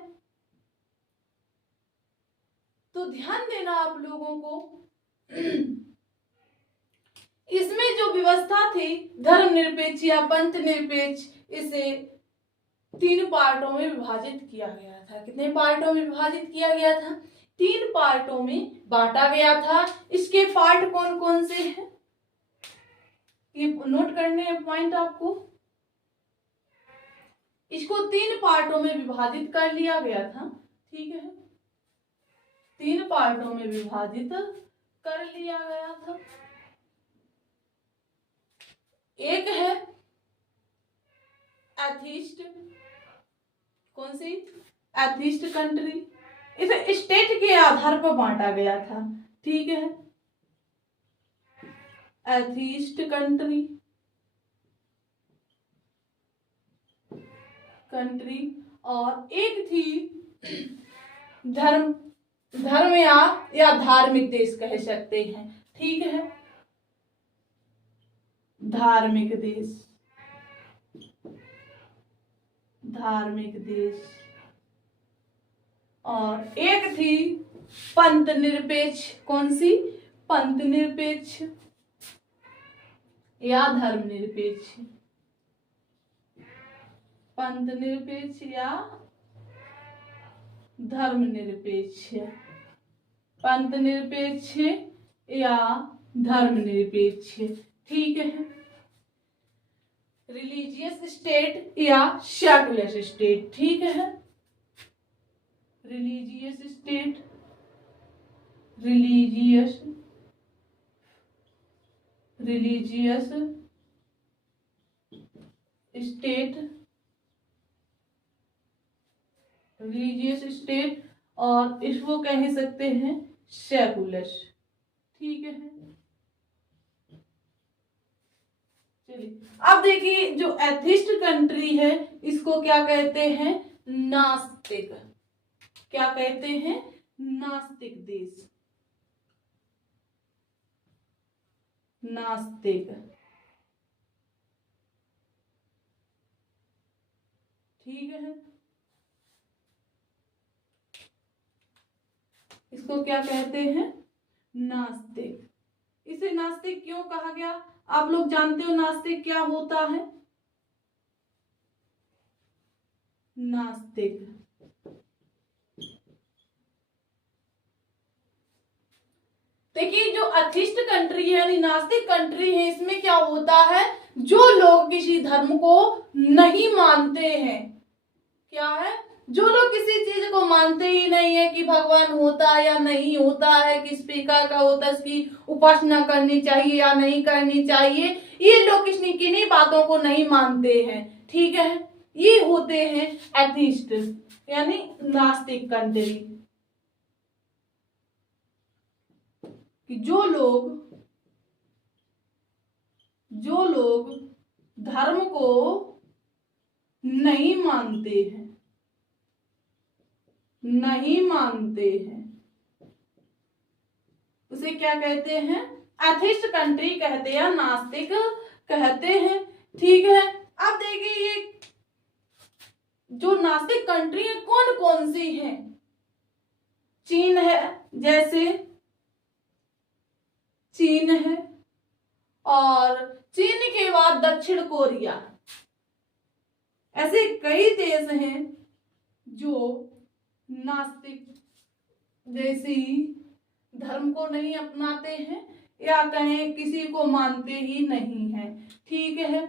तो ध्यान देना आप लोगों को। इसमें जो व्यवस्था थी धर्मनिरपेक्ष या पंथ निरपेक्ष, इसे 3 पार्टों में विभाजित किया गया था। कितने पार्टों में विभाजित किया गया था, 3 पार्टों में बांटा गया था। इसके पार्ट कौन कौन से हैं, ये नोट करने हैं पॉइंट आपको। इसको 3 पार्टों में विभाजित कर लिया गया था। ठीक है, 3 पार्टों में विभाजित कर लिया गया था। एक है एथिस्ट, कौन सी, एथिस्ट कंट्री, इसे स्टेट के आधार पर बांटा गया था। ठीक है, एथिस्ट कंट्री और एक थी धर्म या धार्मिक देश कह सकते हैं। ठीक है, धार्मिक देश और एक थी पंथ निरपेक्ष, कौन सी, पंथ निरपेक्ष या धर्म निरपेक्ष, पंथ निरपेक्ष या धर्म निरपेक्ष, पंथ निरपेक्ष या धर्म निरपेक्ष। ठीक है, रिलीजियस स्टेट या सेकुलर स्टेट। ठीक है, रिलीजियस स्टेट, रिलीजियस स्टेट और इसको कह सकते हैं सेकुलर। ठीक है, चलिए अब देखिए जो एथिस्ट कंट्री है इसको क्या कहते हैं, नास्तिक। क्या कहते हैं, नास्तिक देश, नास्तिक। ठीक है, इसको क्या कहते हैं, नास्तिक। इसे नास्तिक क्यों कहा गया, आप लोग जानते हो नास्तिक क्या होता है, नास्तिक देखिए जो एथिस्ट कंट्री है यानी नास्तिक कंट्री है, इसमें क्या होता है, जो लोग किसी धर्म को नहीं मानते हैं, क्या है, जो लोग किसी चीज को मानते ही नहीं है कि भगवान होता है या नहीं होता है, किस प्रकार का होता है, इसकी उपासना करनी चाहिए या नहीं करनी चाहिए, ये लोग किन्हीं बातों को नहीं मानते हैं। ठीक है, ये होते हैं एथिस्ट यानी नास्तिक कंट्री। कि जो लोग धर्म को नहीं मानते हैं उसे क्या कहते हैं, एथिस्ट कंट्री कहते हैं, नास्तिक कहते हैं। ठीक है, अब देखिए ये जो नास्तिक कंट्री है कौन कौन सी हैं, चीन है, जैसे चीन है और चीन के बाद दक्षिण कोरिया, ऐसे कई देश हैं जो नास्तिक जैसी धर्म को नहीं अपनाते हैं या कहें किसी को मानते ही नहीं हैं। ठीक है,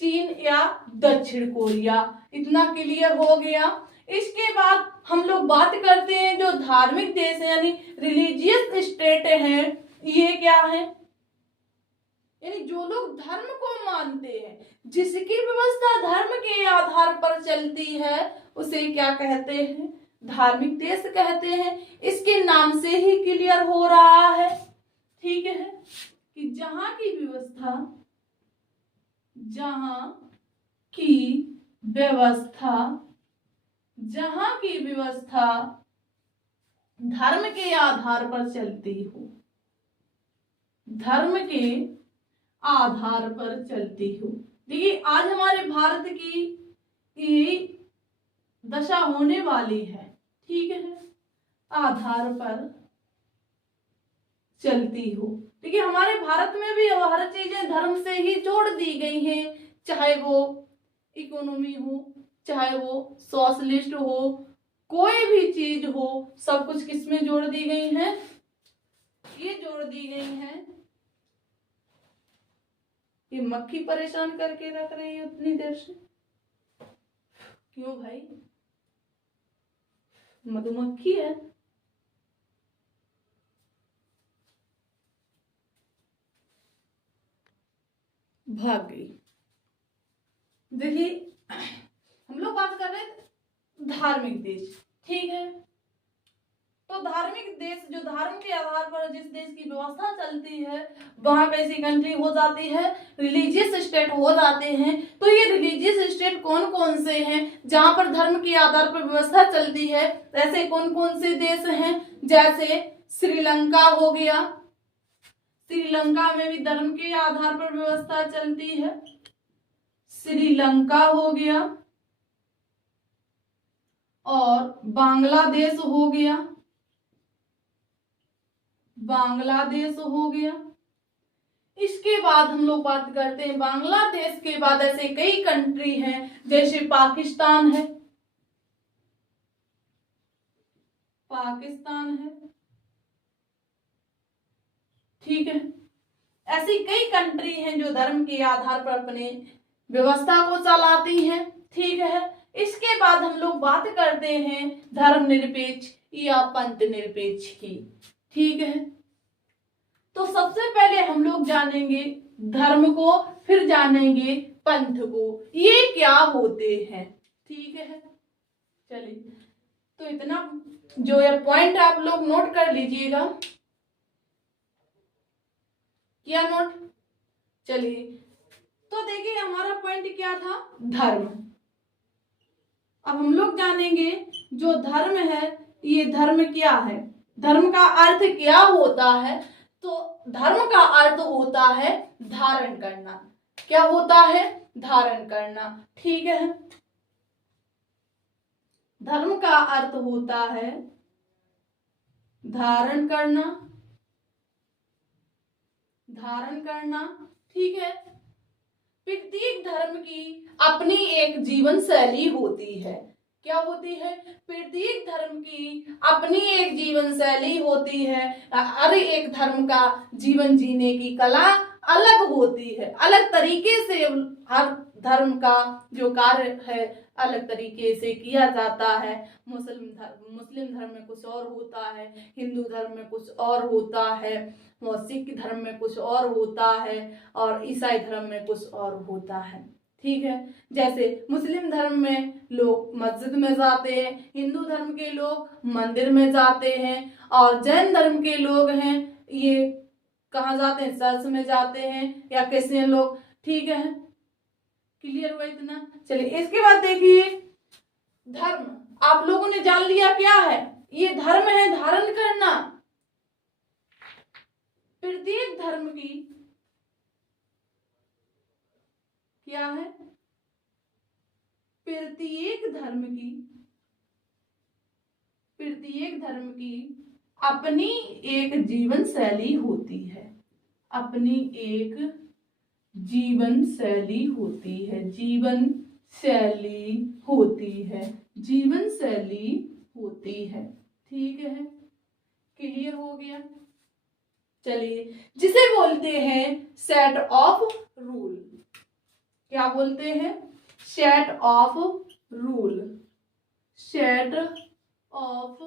चीन या दक्षिण कोरिया, इतना क्लियर हो गया। इसके बाद हम लोग बात करते हैं जो धार्मिक देश है यानी रिलीजियस स्टेट है, ये क्या है, यानी जो लोग धर्म को मानते हैं, जिसकी व्यवस्था धर्म के आधार पर चलती है, उसे क्या कहते हैं? धार्मिक देश कहते हैं। इसके नाम से ही क्लियर हो रहा है, ठीक है, कि जहां की व्यवस्था धर्म के आधार पर चलती हो, धर्म के आधार पर चलती हो। देखिए आज हमारे भारत की ये दशा होने वाली है, ठीक है, आधार पर चलती हो। देखिए हमारे भारत में भी हर चीजें धर्म से ही जोड़ दी गई हैं, चाहे वो इकोनॉमी हो, चाहे वो सोशलिस्ट हो, कोई भी चीज हो, सब कुछ किसमें जोड़ दी गई है? ये जोड़ दी गई है। ये मक्खी परेशान करके रख रही है उतनी देर से, क्यों भाई? मधुमक्खी है। भाग गई। देखिए हम लोग बात कर रहे हैं धार्मिक देश, ठीक है, तो धार्मिक देश जो धर्म के आधार पर जिस देश की व्यवस्था चलती है, वहां कैसी कंट्री हो जाती है? रिलीजियस स्टेट हो जाते हैं। तो ये रिलीजियस स्टेट कौन कौन से हैं जहां पर धर्म के आधार पर व्यवस्था चलती है? ऐसे कौन कौन से देश हैं? जैसे श्रीलंका हो गया, श्रीलंका में भी धर्म के आधार पर व्यवस्था चलती है। श्रीलंका हो गया, और बांग्लादेश हो गया, बांग्लादेश हो गया। इसके बाद हम लोग बात करते हैं, बांग्लादेश के बाद ऐसे कई कंट्री हैं, जैसे पाकिस्तान है, पाकिस्तान है, ठीक है। ऐसी कई कंट्री हैं जो धर्म के आधार पर अपने व्यवस्था को चलाती हैं, ठीक है। इसके बाद हम लोग बात करते हैं धर्मनिरपेक्ष या पंथ निरपेक्ष की, ठीक है। तो सबसे पहले हम लोग जानेंगे धर्म को, फिर जानेंगे पंथ को, ये क्या होते हैं, ठीक है। चलिए तो इतना जो ये पॉइंट आप लोग नोट कर लीजिएगा, क्या नोट? चलिए तो देखिए हमारा पॉइंट क्या था? धर्म। अब हम लोग जानेंगे जो धर्म है, ये धर्म क्या है, धर्म का अर्थ क्या होता है। तो धर्म का अर्थ होता है धारण करना। क्या होता है? धारण करना, ठीक है। धर्म का अर्थ होता है धारण करना, धारण करना, ठीक है। प्रत्येक धर्म की अपनी एक जीवन शैली होती है। क्या होती है? प्रत्येक धर्म की अपनी एक जीवन शैली होती है। हर एक धर्म का जीवन जीने की कला अलग होती है, अलग तरीके से हर धर्म का जो कार्य है अलग तरीके से किया जाता है। मुस्लिम धर्म में कुछ और होता है, हिंदू धर्म में कुछ और होता है, और सिख धर्म में कुछ और होता है, और ईसाई धर्म में कुछ और होता है, ठीक है। जैसे मुस्लिम धर्म में लोग मस्जिद में जाते हैं, हिंदू धर्म के लोग मंदिर में जाते हैं, और जैन धर्म के लोग हैं ये कहाँ जाते हैं? चर्च में जाते हैं, या क्रिश्चियन लोग, ठीक है। क्लियर हुआ इतना? चलिए इसके बाद देखिए धर्म आप लोगों ने जान लिया क्या है? ये धर्म है धारण करना। प्रत्येक धर्म की क्या है? प्रत्येक धर्म की अपनी एक जीवन शैली होती है, अपनी एक जीवन शैली होती है, जीवन शैली होती है, जीवन शैली होती है, ठीक है। क्लियर हो गया? चलिए जिसे बोलते हैं सेट ऑफ रूल। क्या बोलते हैं? Set of rule, set of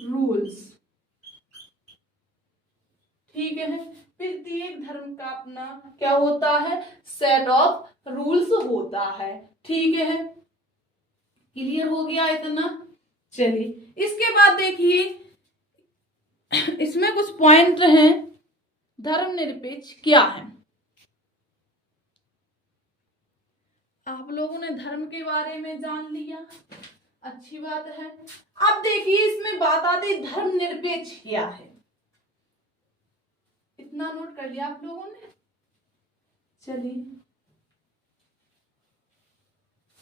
rules, ठीक है। प्रत्येक धर्म का अपना क्या होता है, सेट ऑफ रूल्स होता है। ठीक है, क्लियर हो गया इतना। चलिए इसके बाद देखिए, इसमें कुछ पॉइंट हैं। धर्मनिरपेक्ष क्या है? आप लोगों ने धर्म के बारे में जान लिया, अच्छी बात है। अब देखिए इसमें बात आती है धर्मनिरपेक्ष क्या है। इतना नोट कर लिया आप लोगों ने? चलिए,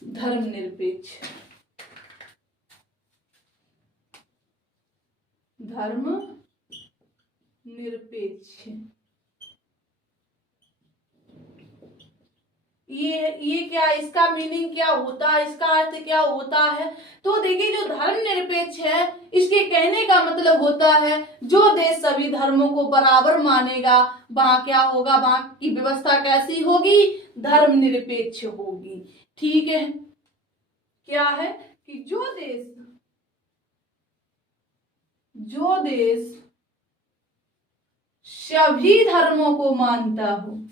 धर्मनिरपेक्ष, धर्मनिरपेक्ष ये क्या, इसका मीनिंग क्या होता है, इसका अर्थ क्या होता है? तो देखिए जो धर्मनिरपेक्ष है, इसके कहने का मतलब होता है जो देश सभी धर्मों को बराबर मानेगा, वहां क्या होगा, वहां की व्यवस्था कैसी होगी, धर्मनिरपेक्ष होगी। ठीक है, क्या है कि जो देश सभी धर्मों को मानता हो,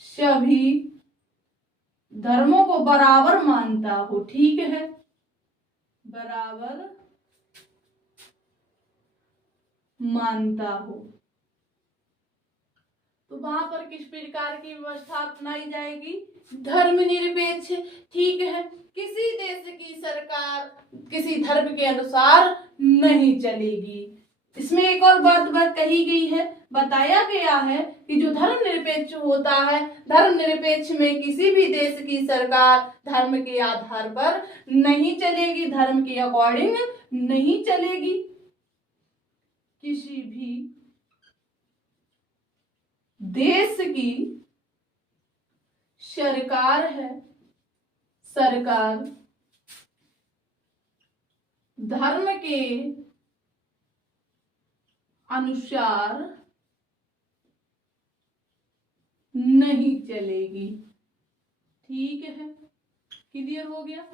सभी धर्मों को बराबर मानता हो, ठीक है, बराबर मानता हो, तो वहां पर किस प्रकार की व्यवस्था अपनाई जाएगी, धर्मनिरपेक्ष। ठीक है, किसी देश की सरकार किसी धर्म के अनुसार नहीं चलेगी। इसमें एक और बात कही गई है, बताया गया है कि जो धर्मनिरपेक्ष होता है, धर्मनिरपेक्ष में किसी भी देश की सरकार धर्म के आधार पर नहीं चलेगी, धर्म के अकॉर्डिंग नहीं चलेगी। किसी भी देश की सरकार है, सरकार धर्म के अनुसार नहीं चलेगी। ठीक है, क्लियर हो गया।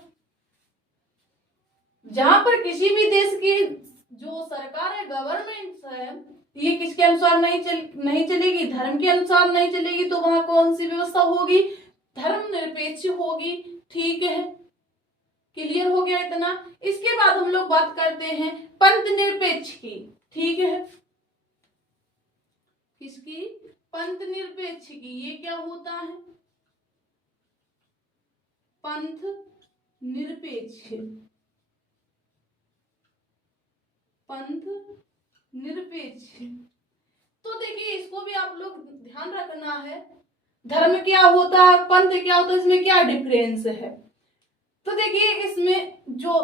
जहां पर किसी भी देश की जो सरकार है, गवर्नमेंट है, ये किसके अनुसार नहीं चलेगी, धर्म के अनुसार नहीं चलेगी, तो वहां कौन सी व्यवस्था होगी, धर्मनिरपेक्ष होगी। ठीक है, क्लियर हो गया इतना। इसके बाद हम लोग बात करते हैं पंथ निरपेक्ष की। ठीक है, किसकी, पंथ निरपेक्ष की। ये क्या होता है, पंथ निरपेक्ष, पंथ निरपेक्ष। तो देखिए इसको भी आप लोग ध्यान रखना है, धर्म क्या होता है, पंथ क्या होता है, इसमें क्या डिफरेंस है। तो देखिए इसमें जो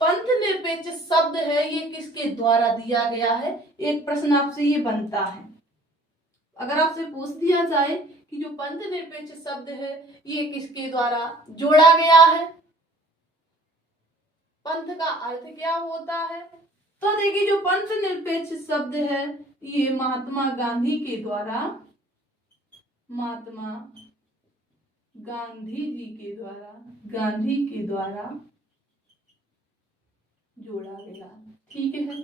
पंथ निरपेक्ष शब्द है, ये किसके द्वारा दिया गया है, एक प्रश्न आपसे ये बनता है। अगर आपसे पूछ दिया जाए कि जो पंथ निरपेक्ष शब्द है, ये किसके द्वारा जोड़ा गया है, पंथ का अर्थ क्या होता है, तो देखिए जो पंथ निरपेक्ष शब्द है, ये महात्मा गांधी के द्वारा, महात्मा गांधी जी के द्वारा, गांधी के द्वारा जोड़ा गया। ठीक है,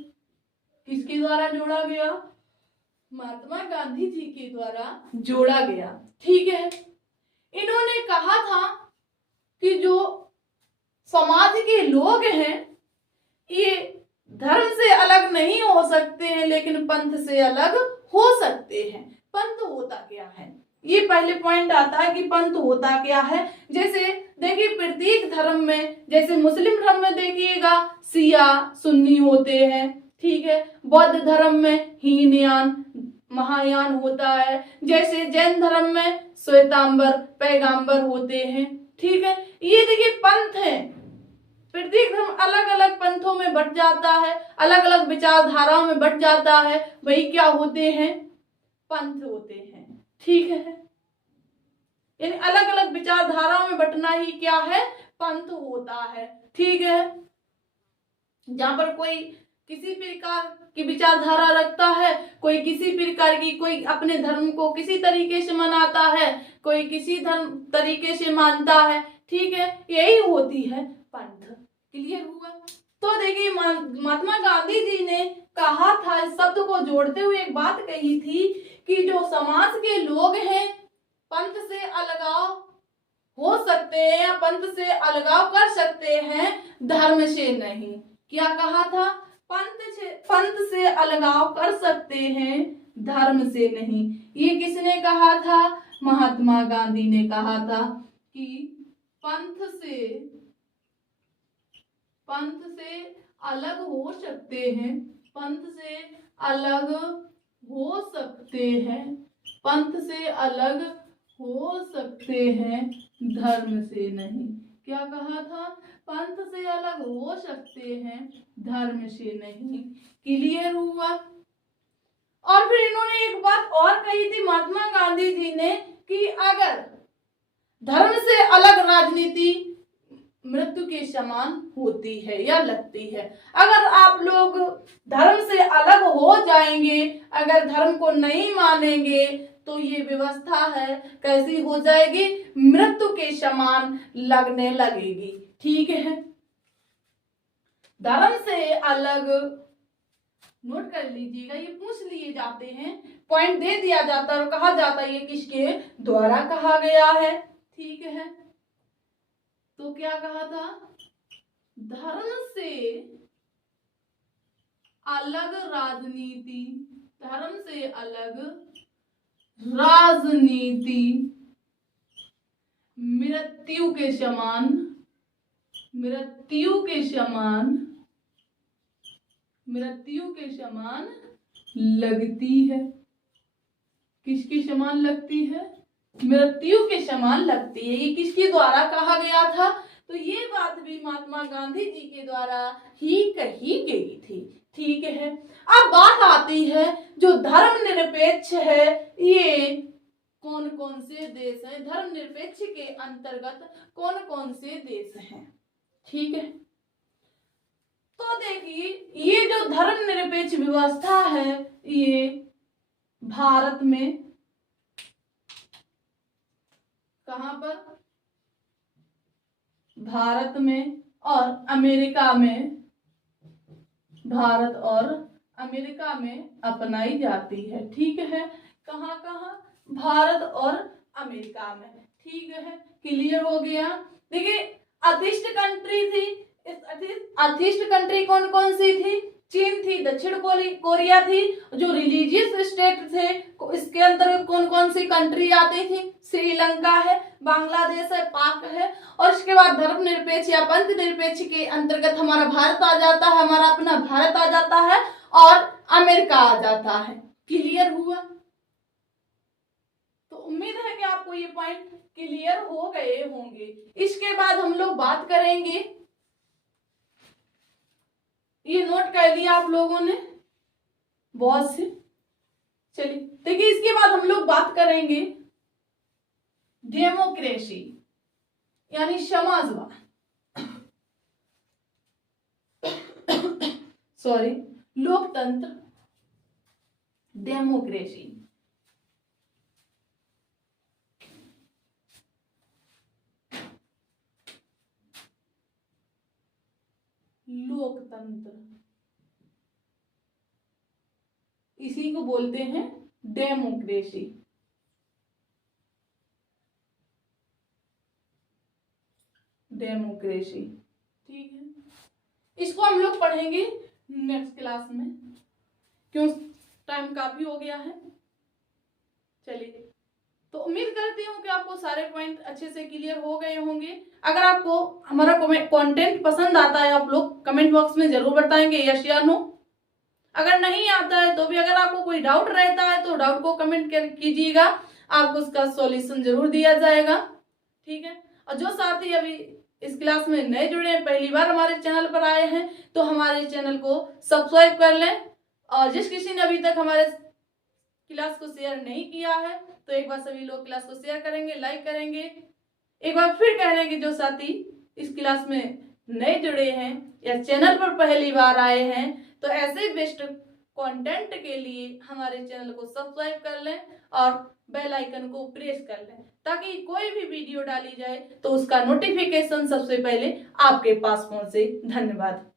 किसके द्वारा जोड़ा गया, महात्मा गांधी जी के द्वारा जोड़ा गया। ठीक है, इन्होंने कहा था कि जो समाज के लोग हैं, ये धर्म से अलग नहीं हो सकते हैं, लेकिन पंथ से अलग हो सकते हैं। पंथ होता क्या है, ये पहले पॉइंट आता है कि पंथ होता क्या है। जैसे देखिए प्रत्येक धर्म में, जैसे मुस्लिम धर्म में देखिएगा शिया सुन्नी होते हैं। ठीक है, बौद्ध धर्म में हीनयान महायान होता है। जैसे जैन धर्म में श्वेतांबर पैगंबर होते हैं। ठीक है, ये देखिए पंथ है, प्रत्येक धर्म अलग अलग पंथों में बट जाता है, अलग अलग विचारधाराओं में बट जाता है, वही क्या होते हैं, पंथ होते हैं। ठीक है, यानी अलग अलग विचारधाराओं में बटना ही क्या है, पंथ होता है। ठीक है, जहां पर कोई किसी प्रकार की विचारधारा रखता है, कोई किसी प्रकार की, कोई अपने धर्म को किसी तरीके से मनाता है, कोई किसी धर्म तरीके से मानता है। ठीक है, यही होती है पंथ। क्लियर हुआ। तो देखिए महात्मा गांधी जी ने कहा था, इस शब्द को जोड़ते हुए एक बात कही थी कि जो समाज के लोग हैं पंथ से अलगाव हो सकते हैं या पंथ से अलगाव कर सकते हैं, धर्म से नहीं। क्या कहा था? पंथ से अलगाव कर सकते हैं, धर्म से नहीं। ये किसने कहा था? महात्मा गांधी ने कहा था कि पंथ से अलग हो सकते हैं, पंथ से अलग हो सकते हैं, पंथ से अलग हो सकते हैं, धर्म से नहीं। क्या कहा था? पंथ से अलग हो सकते हैं, धर्म से नहीं। क्लियर हुआ? और फिर इन्होंने एक बात और कही थी महात्मा गांधी जी ने कि अगर धर्म से अलग राजनीति मृत्यु के समान होती है या लगती है। अगर आप लोग धर्म से अलग हो जाएंगे, अगर धर्म को नहीं मानेंगे, तो ये व्यवस्था है कैसी हो जाएगी? मृत्यु के समान लगने लगेगी। ठीक है, धर्म से अलग, नोट कर लीजिएगा, ये पूछ लिए जाते हैं, पॉइंट दे दिया जाता है और कहा जाता है ये किसके द्वारा कहा गया है। ठीक है, तो क्या कहा था? धर्म से अलग राजनीति, धर्म से अलग राजनीति मृत्यु के समान, मृत्यु के समान, मृत्यु के समान लगती है। किसके समान लगती है? मृत्यु के समान लगती है। ये किसके द्वारा कहा गया था? तो ये बात भी महात्मा गांधी जी के द्वारा ही कही गई थी। ठीक है, अब बात आती है जो धर्मनिरपेक्ष है, ये कौन कौन से देश हैं? धर्मनिरपेक्ष के अंतर्गत कौन कौन से देश हैं? ठीक है, तो देखिए ये जो धर्मनिरपेक्ष व्यवस्था है, ये भारत में कहां पर? भारत में और अमेरिका में, भारत और अमेरिका में अपनाई जाती है। ठीक है, कहां कहां? भारत और अमेरिका में। ठीक है, क्लियर हो गया? देखिए अथिस्ट कंट्री थी, इस अथिस्ट कंट्री कौन कौन सी थी? चीन थी, दक्षिण कोरिया थी। जो रिलीजियस स्टेट थे इसके अंतर्गत कौन कौन सी कंट्री आती थी? श्रीलंका है, बांग्लादेश है, पाक है। और इसके बाद धर्मनिरपेक्ष या पंथ निरपेक्ष के अंतर्गत हमारा भारत आ जाता है, हमारा अपना भारत आ जाता है और अमेरिका आ जाता है। क्लियर हुआ? तो उम्मीद है कि आपको ये पॉइंट क्लियर हो गए होंगे। इसके बाद हम लोग बात करेंगे, ये नोट कर लिया आप लोगों ने बहुत से। चलिए देखिए, इसके बाद हम लोग बात करेंगे डेमोक्रेसी यानी समाजवाद, सॉरी लोकतंत्र, डेमोक्रेसी। लोकतंत्र, इसी को बोलते हैं डेमोक्रेसी। डेमोक्रेसी, ठीक है, इसको हम लोग पढ़ेंगे नेक्स्ट क्लास में, क्यों टाइम काफी हो गया है। चलिए, तो उम्मीद करती हूँ कि आपको सारे पॉइंट अच्छे से क्लियर हो गए होंगे। अगर आपको हमारा कंटेंट पसंद आता है, आप लोग कमेंट बॉक्स में जरूर बताएंगे यस या नो। अगर नहीं आता है तो भी, अगर आपको कोई डाउट रहता है तो डाउट को कमेंट कीजिएगा, आपको उसका सॉल्यूशन जरूर दिया जाएगा। ठीक है, और जो साथी अभी इस क्लास में नए जुड़े हैं, पहली बार हमारे चैनल पर आए हैं, तो हमारे चैनल को सब्सक्राइब कर लें। और जिस किसी ने अभी तक हमारे क्लास को शेयर नहीं किया है तो एक बार सभी लोग क्लास को शेयर करेंगे, लाइक करेंगे। एक बार फिर कह रहे हैं कि जो साथी इस क्लास में नए जुड़े हैं या चैनल पर पहली बार आए हैं, तो ऐसे बेस्ट कंटेंट के लिए हमारे चैनल को सब्सक्राइब कर लें और बेल आइकन को प्रेस कर लें, ताकि कोई भी वीडियो डाली जाए तो उसका नोटिफिकेशन सबसे पहले आपके पास पहुंचे। धन्यवाद।